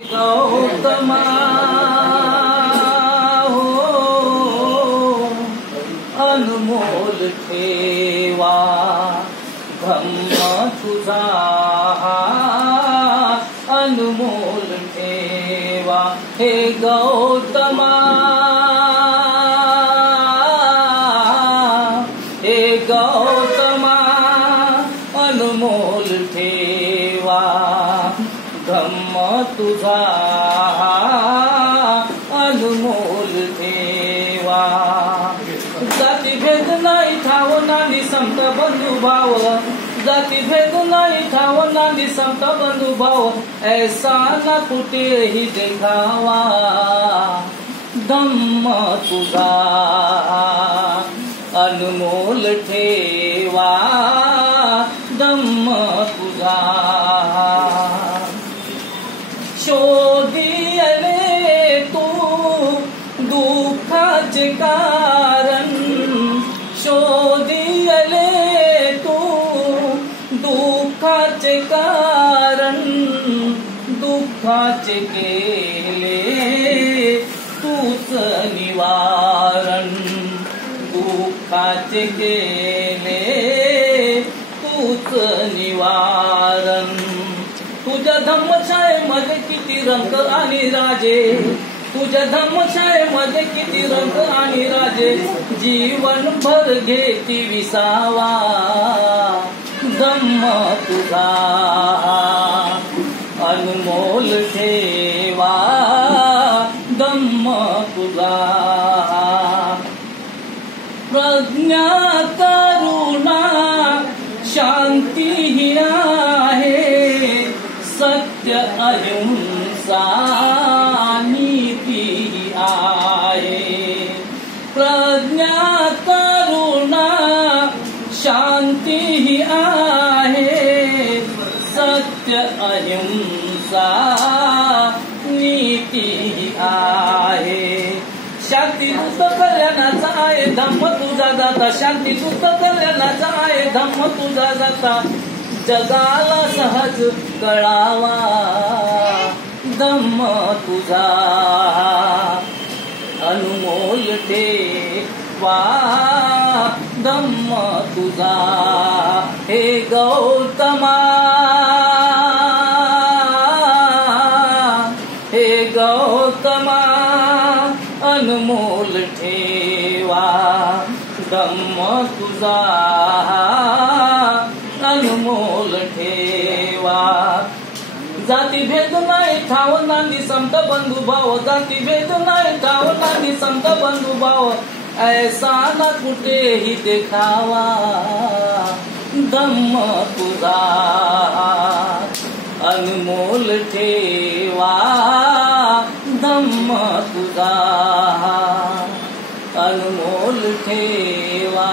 गौतमा हो अनमोल ठेवा धम्म तुझा अनमोल ठेवा हे गौतमा हे गौतमा अनमोल ठेवा धम्म तुझा अनमोल ठेवा जाती भेद नाही ठाव नांदी समत बंधुभाव जाती भेद नाही ठाव नांदी समत बंधुभाव ऐसा न कुठेही देखावा धम्म तुझा अनमोल ठेवा धम्म तुझा शोधियले तू दुःखाचे कारण शोधियले तू दुःखाचे कारण दुःखाचे केले तूच निवारण दुःखाचे केले तूच निवारण तुझ्या धम्मछायेमध्ये किती रंग आणि राजे तुझ्या धम्मछायेमध्ये किती रंग आणि राजे जीवनभर घेती विसावा धम्म तुझा अनमोल ठेवा धम्म तुझा प्रज्ञा करुणा शांती ही आहे सत्य अहिंसा नीती आहे प्रज्ञा करुणा शांती ही आहे सत्य अहिंसा नीती आहे शांती दूत कल्याणाचा आहे धम्म तुझा जाता शांती दूत कल्याणाचा आहे धम्म तुझा जाता जगाला सहज कळावा धम्म तुझा अनमोल ठेवा धम्म तुझा हे गौतमा हे गौतमा अनमोल ठेवा धम्म तुझा अनमोल ठेवा जाती भेद नाही ठाव नांदी समत बंधुभाव जाती भेद नाही ठाव नांदी समत बंधुभाव ऐसा न कुठेही देखावा धम्म तुझा अनमोल ठेवा धम्म तुझा अनमोल ठेवा